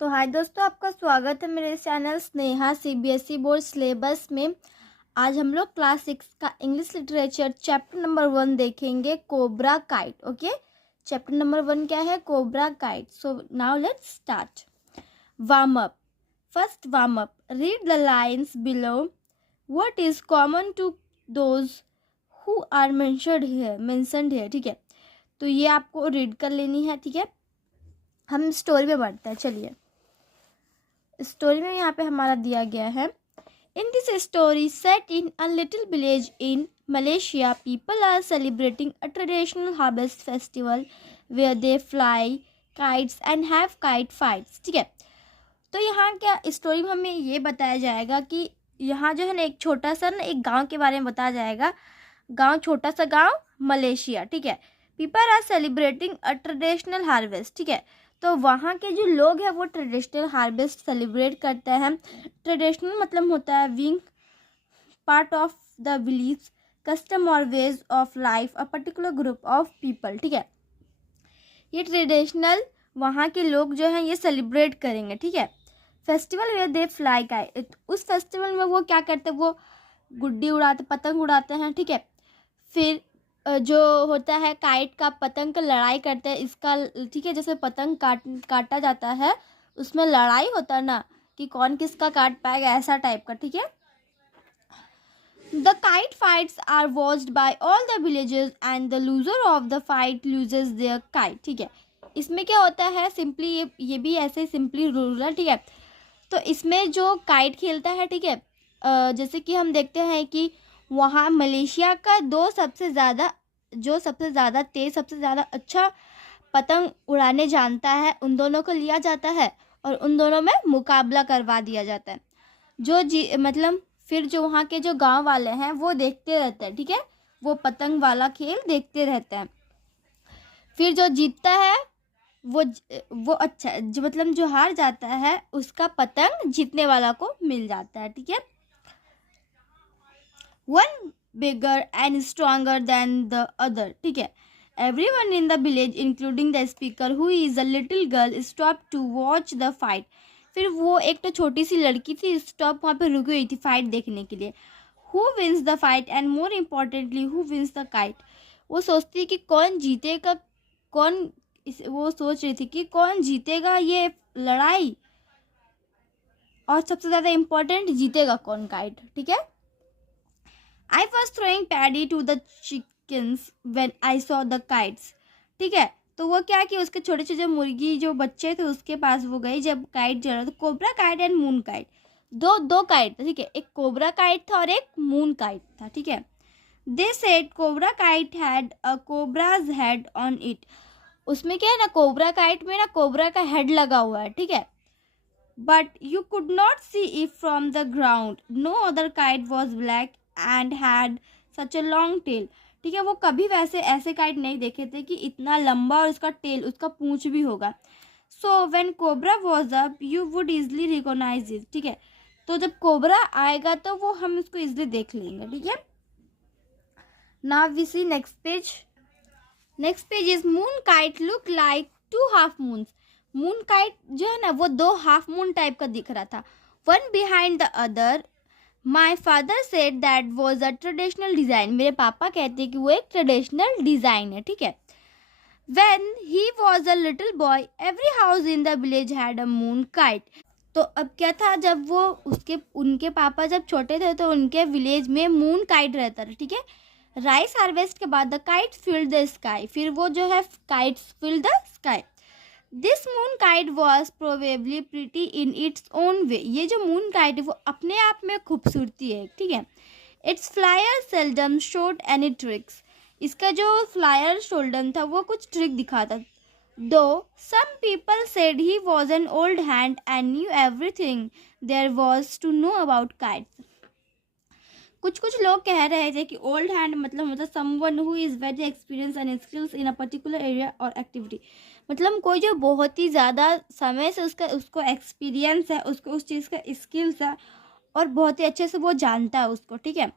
तो हाय दोस्तों, आपका स्वागत है मेरे channel Sneha CBSE board syllabus में। आज हम लोग क्लास 6 का इंग्लिश लिटरेचर चैप्टर नंबर 1 देखेंगे, cobra kite. Okay, chapter number 1 क्या है? Cobra kite. So now let's start. Warm up. First warm up, read the lines below. What is common to those who are mentioned here. ठीक है, तो ये आपको read कर लेनी है। ठीक है, हम स्टोरी में बढ़ते हैं। चलिए, स्टोरी में यहाँ पे हमारा दिया गया है, in this story set in a little village in Malaysia, people are celebrating a traditional harvest festival where they fly kites and have kite fights. ठीक है, तो यहाँ क्या स्टोरी में हमें ये बताया जाएगा कि यहाँ जो है ना एक छोटा सा ना एक गांव के बारे में बताया जाएगा। गांव, छोटा सा गांव, मलेशिया। ठीक है, people are celebrating a traditional harvest. ठीक है, तो वहाँ के जो लोग हैं वो ट्रेडिशनल हार्वेस्ट सेलिब्रेट करते हैं। ट्रेडिशनल मतलब होता है being part of the believes, custom और ways of life a particular group of people. ठीक है, ये ट्रेडिशनल वहाँ के लोग जो हैं ये सेलिब्रेट करेंगे। ठीक है, festival where they fly kite, उस फेस्टिवल में वो क्या करते हैं, वो गुड्डी उड़ाते, पतंग उड़ाते हैं। ठीक है, फिर जो होता है काइट का, पतंग का लड़ाई करते हैं इसका। ठीक है, जैसे पतंग काटा जाता है उसमें लड़ाई होता है ना कि कौन किसका काट पाएगा, ऐसा टाइप का। ठीक है, the kite fights are watched by all the villages and the loser of the fight loses their kite. ठीक है, इसमें क्या होता है सिंपली, ये भी ऐसे सिंपली रूल है। ठीक है, तो इसमें जो काइट खेलता है, ठीक है, जैसे कि हम देखते हैं कि वहाँ मलेशिया का सबसे ज़्यादा तेज, सबसे ज़्यादा अच्छा पतंग उड़ाने जानता है, उन दोनों को लिया जाता है और उन दोनों में मुकाबला करवा दिया जाता है। मतलब फिर जो वहाँ के जो गांव वाले हैं वो देखते रहते हैं। ठीक है, वो पतंग वाला खेल देखते रहते हैं। फिर जो जीतता है वो अच्छा, जो मतलब जो हार जाता है उसका पतंग जीतने वाला को मिल जाता है। ठीक है, one bigger and stronger than the other. ठीक है, everyone in the village including the speaker who is a little girl stopped to watch the fight। फिर वो एक तो छोटी सी लड़की थी, स्टॉप वहाँ पे रुकी हुई थी फाइट देखने के लिए। who wins the fight and more importantly who wins the kite। वो सोचती है कि कौन जीतेगा, वो सोच रही थी कि कौन जीतेगा ये लड़ाई, और सबसे ज़्यादा इम्पोर्टेंट जीतेगा कौन, काइट। ठीक है, I was throwing paddy to the chickens when I saw the kites। ठीक है, तो वो क्या कि उसके छोटे छोटे मुर्गी जो बच्चे थे उसके पास वो गई जब काइट जल रहा था। Cobra kite and moon kite, दो काइट था। ठीक है, एक कोबरा काइट था और एक मून काइट था। ठीक है, they said cobra kite had a cobras head on it. उसमें क्या है ना, कोबरा काइट में ना कोबरा का हेड लगा हुआ है। ठीक है, but you could not see it from the ground, no other kite was black and had such a long tail. ठीक है, वो कभी वैसे ऐसे काइट नहीं देखे थे कि इतना लंबा और उसका टेल, उसका पूंछ भी होगा। So when Cobra was up you would easily recognise it. ठीक है, तो जब कोबरा आएगा तो वो हम उसको इजली देख लेंगे। ठीक है, now we see next page. Next page is moon kite look like two half moons. Moon kite जो है ना वो दो हाफ मून टाइप का दिख रहा था, one behind the other. My father said that was a traditional design. मेरे पापा कहते हैं कि वो एक ट्रेडिशनल डिज़ाइन है। ठीक है, when he was a little boy every house in the village had a moon kite. तो अब क्या था, जब वो उनके पापा जब छोटे थे तो उनके विलेज में मून काइट रहता था। ठीक है, राइस हार्वेस्ट के बाद the kite filled the sky, फिर वो जो है kites filled the sky. This moon kite was probably pretty in its own way. ये जो मून काइट है वो अपने आप में खूबसूरती है। ठीक है, it's flyer seldom showed any tricks. इसका जो फ्लायर शोल्डन था वो कुछ ट्रिक दिखाता। Though some people said he was an old hand and knew everything there was to know about kites. कुछ लोग कह रहे थे कि ओल्ड हैंड मतलब someone who is very experience and skills in a particular area और activity. मतलब कोई जो बहुत ही ज़्यादा समय से उसको एक्सपीरियंस है, उसको उस चीज़ का स्किल्स है और बहुत ही अच्छे से वो जानता है उसको। ठीक है,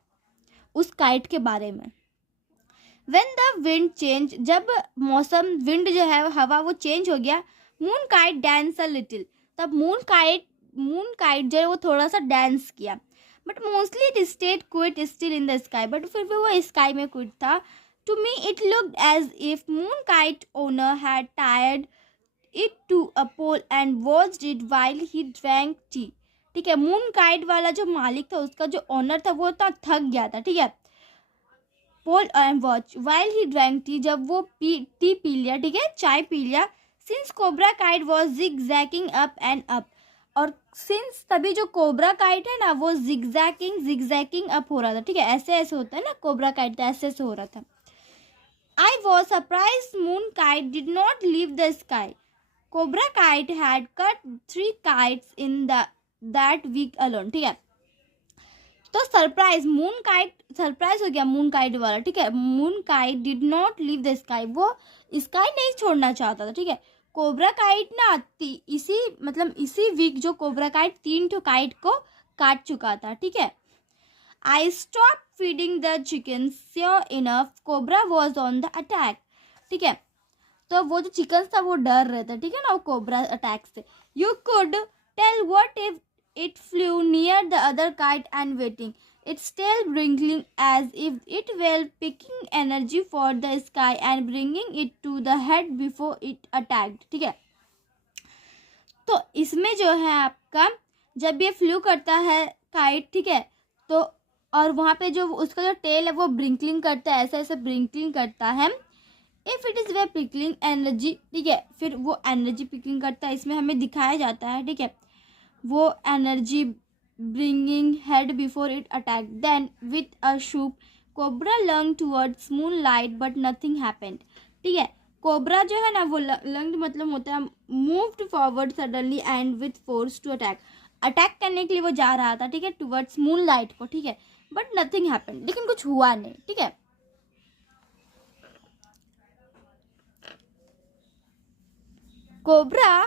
उस काइट के बारे में। व्हेन द विंड चेंज, जब मौसम विंड जो है हवा वो चेंज हो गया, moon kite dance a little. तब मून काइट जो है वो थोड़ा सा डांस किया, but mostly it stayed quite still in the sky, but फिर भी वो स्काई में क्विट था. To me it looked as if moon kite owner had tired it to a pole and watched it while he drank tea. ठीक है, moon kite वाला जो मालिक था, उसका जो ओनर था, वो इतना थक गया था. ठीक है, pole and watch while he drank tea, जब वो टी पी लिया, ठीक है, चाय पी लिया. Since cobra kite was zigzagging up and up, और सिंस तभी जो कोबरा काइट है ना वो जिगजैगिंग अप हो रहा था. ठीक है, ऐसे ऐसे होता है ना, कोबरा काइट तो ऐसे ऐसे हो रहा था. I was surprised moon kite did not leave the sky. Cobra kite had cut 3 kites in that week alone. ठीक है, तो सरप्राइज हो गया मून काइट वाला. ठीक है, moon kite did not leave the sky, वो स्काई नहीं छोड़ना चाहता था. ठीक है, कोबरा काइट ना इसी वीक जो कोबरा काइट 3 काइट को काट चुका था. ठीक है, I stopped feeding the chickens. Sure enough, Cobra was on the attack. ठीक है, तो वो जो चिकन्स था वो डर रहे थे. ठीक है ना, वो कोबरा अटैक से. You could tell what if it flew near the other kite and waiting, its tail wrinkling as if it were picking energy for the sky and bringing it to the head before it attacked. ठीक है, तो इसमें जो है आपका जब ये flu करता है काइट, ठीक है, तो और वहाँ पे जो उसका जो टेल है वो ब्रिंकलिंग करता है, ऐसे ऐसे ब्रिंकलिंग करता है. If it is way pickling energy, ठीक है, फिर वो एनर्जी पिकलिंग करता है, इसमें हमें दिखाया जाता है. ठीक है, वो energy bringing head before it attack. Then with a swoop Cobra lunge towards moon light but nothing happened. ठीक है, कोबरा जो है ना वो लंग मतलब होता है moved forward suddenly and with force to attack करने के लिए वो जा रहा था. ठीक है, टूवर्ड्स मून लाइट को. ठीक है, बट नथिंग हैपेंड, लेकिन कुछ हुआ नहीं. ठीक है, कोबरा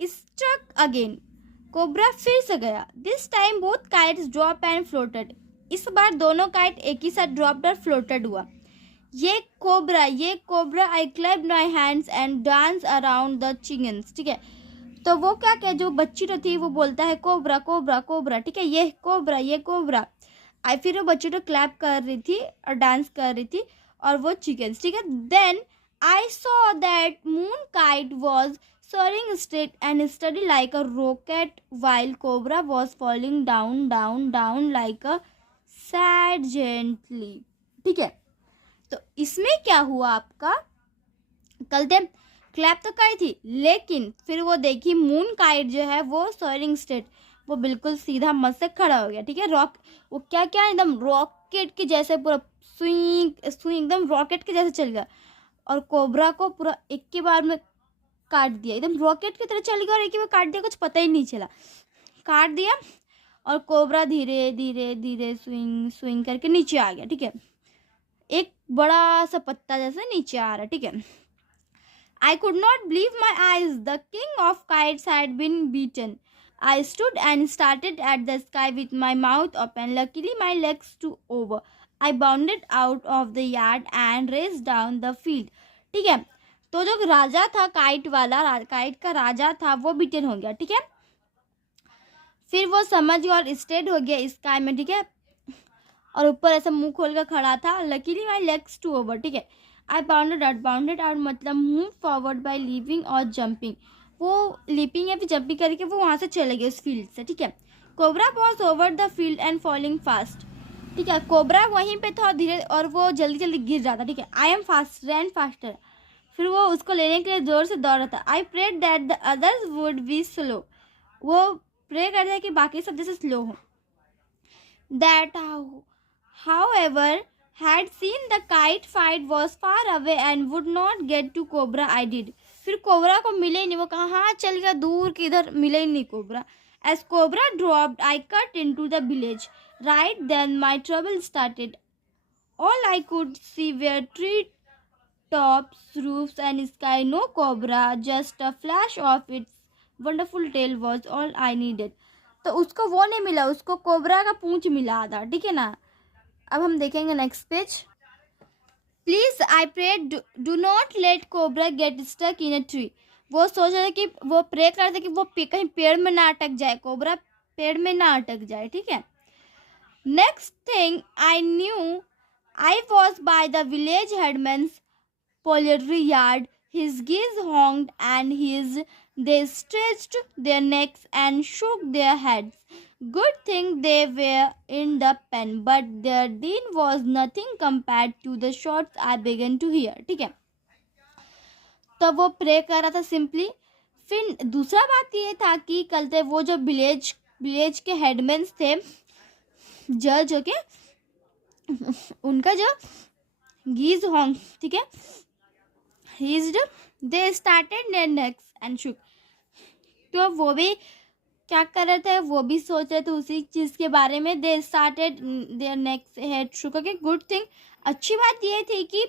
स्ट्रक अगेन, कोबरा फिर से गया. This time both kites drop and floated. इस बार दोनों काइट एक ही साथ ड्रॉप्ड और फ्लोटेड हुआ. ये cobra I clapped my hands and dance around the chickens. ठीक है, तो वो क्या जो बच्ची तो थी वो बोलता है कोबरा कोबरा कोबरा. ठीक है, ये कोबरा. फिर वो बच्ची तो क्लैप कर रही थी और डांस कर रही थी, और वो चिकन्स. ठीक है, then I saw that moon kite was soaring straight and steady like a rocket while cobra was falling down like a sad gently. ठीक है, तो इसमें क्या हुआ आपका, कल थे क्लैप तो करी थी, लेकिन फिर वो देखी मून काइट जो है वो सोयरिंग स्टेट, वो बिल्कुल सीधा मस्त से खड़ा हो गया. ठीक है, वो क्या एकदम रॉकेट के जैसे पूरा स्विंग एकदम रॉकेट के जैसे चल गया, और कोबरा को पूरा एक के बार में काट दिया. एकदम रॉकेट की तरह चल गया और एक ही बार काट दिया, कुछ पता ही नहीं चला, काट दिया. और कोबरा धीरे धीरे स्विंग करके नीचे आ गया. ठीक है, एक बड़ा सा पत्ता जैसे नीचे आ रहा. ठीक है, I could not believe my eyes. The king of kites had been beaten. I stood and started at the sky with my mouth open. Luckily, my legs too over. I bounded out of the yard and raced down the field. ठीक है, तो जो राजा था kite वाला, kite का राजा था, वो beaten हो गया. ठीक है, फिर वो समझ गया और स्टेड हो गया स्काई में. ठीक है, और ऊपर ऐसा मुंह खोल कर खड़ा था. Luckily my legs to over. ठीक है, आई बाउंडेड आउट मतलब मूव फॉरवर्ड बाय लीपिंग और जंपिंग. वो लीपिंग या फिर जंपिंग करके वो वहाँ से चले गए उस फील्ड से. ठीक है, cobra was over the field and falling fast. ठीक है, कोबरा वहीं पे था धीरे, और वो जल्दी गिर जाता. ठीक है, I am fast ran faster. फिर वो उसको लेने के लिए जोर से दौड़ रहा था. I prayed that the others would be slow. वो प्रे करता है कि बाकी सब जैसे स्लो हो. That however had seen the kite fight was far away and would not get to cobra. I did. फिर कोबरा को मिले ही नहीं, वो कहा हाँ चल गया दूर की, इधर मिले ही नहीं cobra. As cobra dropped, I cut into the village. Right then my trouble started. All I could see were tree tops, roofs and sky. No cobra, just a flash of its wonderful tail was all I needed. तो उसको वो नहीं मिला, उसको cobra का पूंछ मिला था. ठीक है ना, अब हम देखेंगे next page. Please I pray do not let Cobra get stuck in a tree. वो सोच रहे थे कि वो प्रे कर रहे थे कि वो कहीं पेड़ में ना अटक जाए, कोबरा पेड़ में ना अटक जाए, ठीक है। Next thing I knew, I was by the village headman's poultry yard. His geese honked and they stretched their necks and shook their heads. Good thing they were in the pen, but their din was nothing compared to the shots I began to hear. ठीक है, तब वो pray कर रहा था simply. फिर दूसरा बात ये था कि कल थे वो जो विलेज के हेडमैन्स थे, जज ओके, उनका जो गीज हॉन्ग, ठीक है, they started their necks and shook. तो वो भी क्या कर रहे थे, वो भी सोच रहे थे उसी चीज़ के बारे में। they started their necks head shook. Okay, good thing, अच्छी बात ये थी कि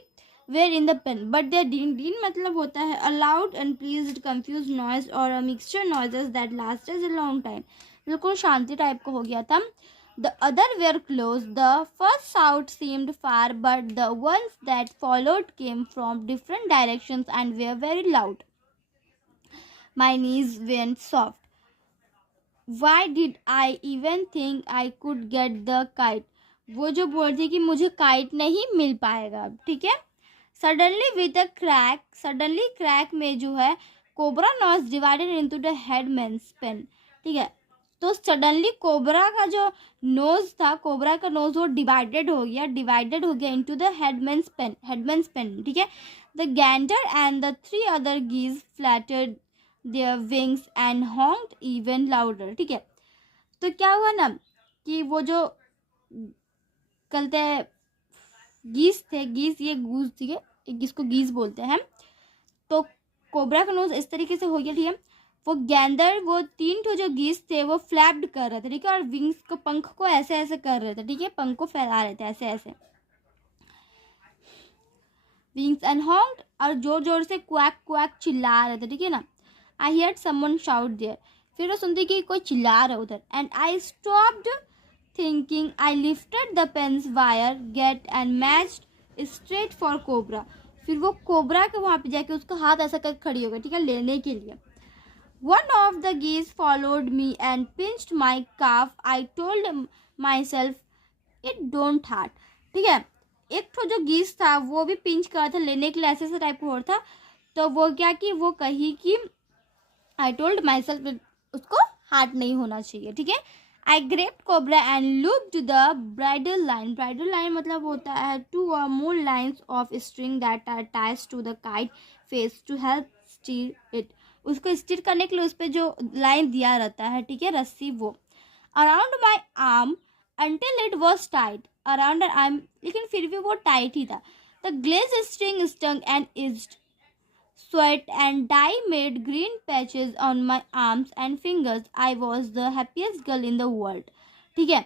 were in the pen, but their din मतलब होता है a loud unpleased confused noise or a mixture noises that lasted a long time. बिल्कुल शांति टाइप का हो गया था। The other were close. The first sound seemed far, but the ones that followed came from different directions and were very loud. My knees went soft. Why did I even think I could get the kite? वो जो बोल रही कि मुझे kite नहीं मिल पाएगा, ठीक है। Suddenly with a crack, crack में जो है cobra नॉज divided into the headman's pen, ठीक है। तो सडनली कोबरा का जो नोज था, कोबरा का नोज वो डिवाइडेड हो गया इनटू द हेडमैन्स पेन, ठीक है। The gander and the 3 other geese flapped their wings and honked even louder, ठीक है। तो क्या हुआ ना कि वो जो कलते गीज थे, ये गूज, ठीक है, जिसको गीज बोलते हैं, तो कोबरा का नोज इस तरीके से हो गया, ठीक है। वो गैंडर, वो 3 जो गीस थे वो फ्लैप्ड कर रहे थे, ठीक है, और विंग्स को, पंख को ऐसे ऐसे कर रहे थे, ठीक है, पंख को फैला रहे थे ऐसे ऐसे, विंग्स एंड हॉन्क्ड, और जोर जोर से क्वैक क्वैक चिल्ला रहे थे, ठीक है ना। I heard someone shout there, फिर वो सुनती कि कोई चिल्ला रहा उधर। And I stopped thinking, I lifted the pen's wire gate and marched straight for Cobra. फिर वो कोबरा के वहाँ पे जाके उसका हाथ ऐसा कर खड़ी हो गई, ठीक है, लेने के लिए। One of the geese followed me and pinched my calf. I told myself it don't hurt, ठीक है। एक तो जो गीस था वो भी पिंच कर रहा था लेने के लिए, ऐसे ऐसे टाइप का हो रहा था। तो वो क्या कि वो कही कि I told myself उसको हार्ट नहीं होना चाहिए, ठीक है। I grabbed cobra and looped the bridle line. Bridle line मतलब होता है 2 or more lines of string that are attached to the kite face to help steer it. उसको स्टिर करने के लिए उस पर जो लाइन दिया रहता है, ठीक है, रस्सी, वो around my arm until it was tight, around arm, लेकिन फिर भी वो टाइट ही था। The glaze string stung and itched, sweat and dye made green patches on my arms and fingers. I was the happiest girl in the world, ठीक है।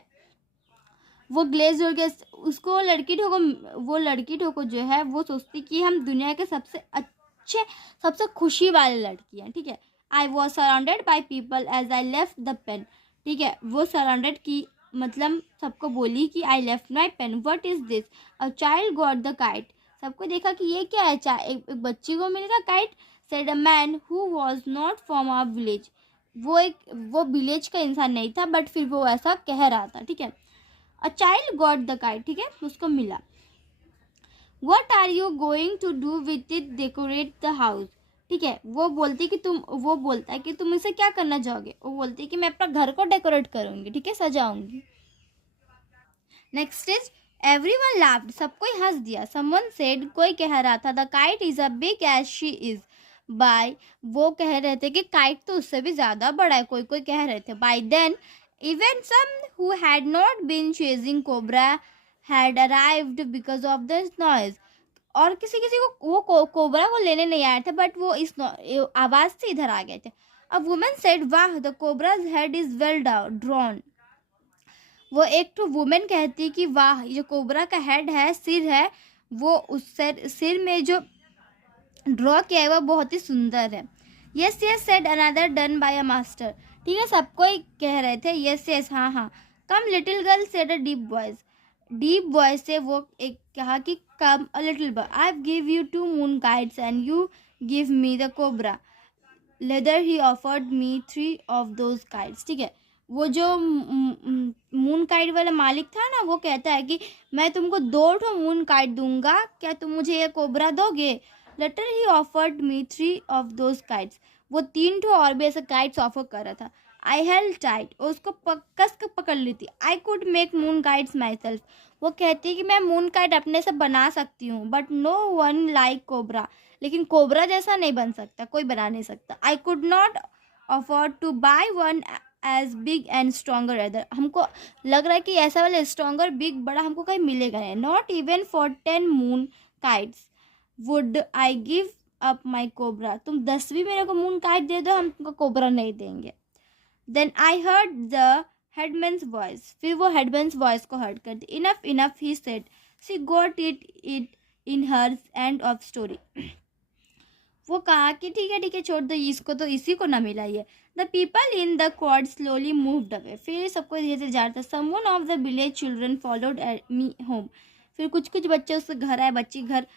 वो glaze हो गया, उसको वो लड़की ठोको जो है वो सोचती कि हम दुनिया के सबसे खुशी वाली लड़की है, ठीक है। I was surrounded by people as I left the pen, ठीक है। वो सराउंडेड की मतलब सबको बोली कि I left my pen, what is this, a child got the kite. सबको देखा कि ये क्या है, एक बच्ची को मिल गया kite. Said a man who was not from our village, वो विलेज का इंसान नहीं था, बट फिर वो ऐसा कह रहा था, ठीक है। अ चाइल्ड गॉट द काइट, ठीक है, उसको मिला। What are you going to do with it? Decorate the house, ठीक है। वो बोलता है कि तुम इसे क्या करना चाहोगे, वो बोलती है कि मैं अपना घर को डेकोरेट करूंगी, ठीक है, सजाऊंगी। नेक्स्ट इज एवरीवन लाफ्ड, सबको हंस दिया। समवन सेड, कोई कह रहा था, the kite is a big as she is, by, वो कह रहे थे कि काइट तो उससे भी ज्यादा बड़ा है, कोई कह रहे थे। By then even some who had not been chasing Cobra had arrived because of this noise, और किसी को वो कोबरा को लेने नहीं आए थे, बट वो इस आवाज से इधर आ गए थे। A woman said, वाह, the कोबरा's head is well drawn. वो एक तो वुमेन कहती कि वाह, जो कोबरा का हेड है, सिर है, वो उस सिर में जो ड्रॉ किया है वो बहुत ही सुंदर है। Yes yes said another, done by a master, ठीक है, सबको कह रहे थे यस यस, हाँ हाँ। Come little girl said a deep voice से वो एक कहा कि come a little boy, I give you 2 moon kites and you give me the cobra. Later he offered me 3 of those kites. ठीक है, वो जो मून काइट वाला मालिक था ना, वो कहता है कि मैं तुमको 2 मून काइट दूंगा, क्या तुम मुझे ये कोबरा दोगे? Later he offered me 3 of those kites. वो 3 और भी ऐसे काइट्स ऑफर कर रहा था। आई हेल्ड टाइट, उसको कस के पकड़ ली थी। I could make moon kites my self. वो कहती है कि मैं मून काइट अपने से बना सकती हूँ, but no one like Cobra. लेकिन कोबरा जैसा नहीं बन सकता, कोई बना नहीं सकता। I could not afford to buy one as big and stronger other. हमको लग रहा है कि ऐसा वाला स्ट्रॉन्गर बिग बड़ा हमको कहीं मिलेगा नहीं। Not even for 10 moon kites would I give up my cobra. तुम 10 भी मेरे को मून काइट दे दो, हम तुमको कोबरा नहीं देंगे। Then I heard the headman's voice. फिर वो हेडमैन्स वॉइस को हर्ट कर दी। Enough enough he said, she got it in her end of story. वो कहा कि ठीक है छोड़ दो इसको, तो इसी को ना मिला ये। The people in the quad slowly moved away. फिर सबको धीरे धीरे जा रहा था। Someone of the village children followed me home. फिर कुछ बच्चे उसके घर आए, बच्ची घर।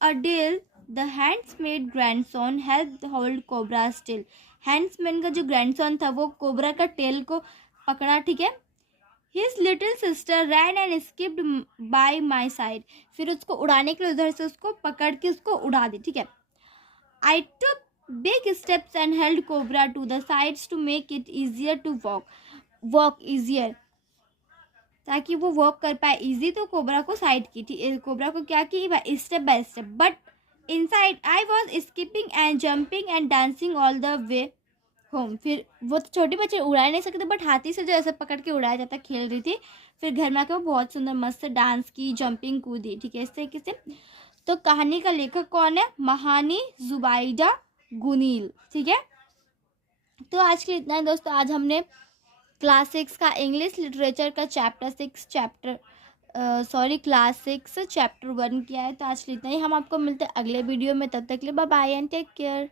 अडेल द हैंड्समेड grandson help hold cobra still. Headman का जो ग्रैंडसन था वो कोबरा का टेल को पकड़ा। ठीक है, his little sister ran and skipped by my side. फिर उसको उड़ाने के लिए उधर से उसको पकड़ के उसको उड़ा दी। ठीक है, I took big steps and held Cobra to the sides to make it easier to walk easier, ताकि वो वॉक कर पाए इजी। तो कोबरा को साइड की थी, कोबरा को क्या की step by step. But inside I was skipping and jumping and dancing all the way home. फिर वो तो छोटे बच्चे उड़ा नहीं सकते, बट हाथी से जो ऐसे पकड़ के उड़ाया जाता खेल रही थी। फिर घर में आकर वो बहुत सुंदर मस्त से डांस की, जंपिंग कूदी। ठीक है, इस तरीके से। तो कहानी का लेखक कौन है? महानी जुबाइदा गुनील। ठीक है, तो आज के लिए इतना ही दोस्तों। आज हमने क्लास 6 का इंग्लिश लिटरेचर का क्लास 6 चैप्टर 1 किया है। तो आज के लिए इतना ही। हम आपको मिलते हैं अगले वीडियो में, तब तक के लिए bye bye and take care.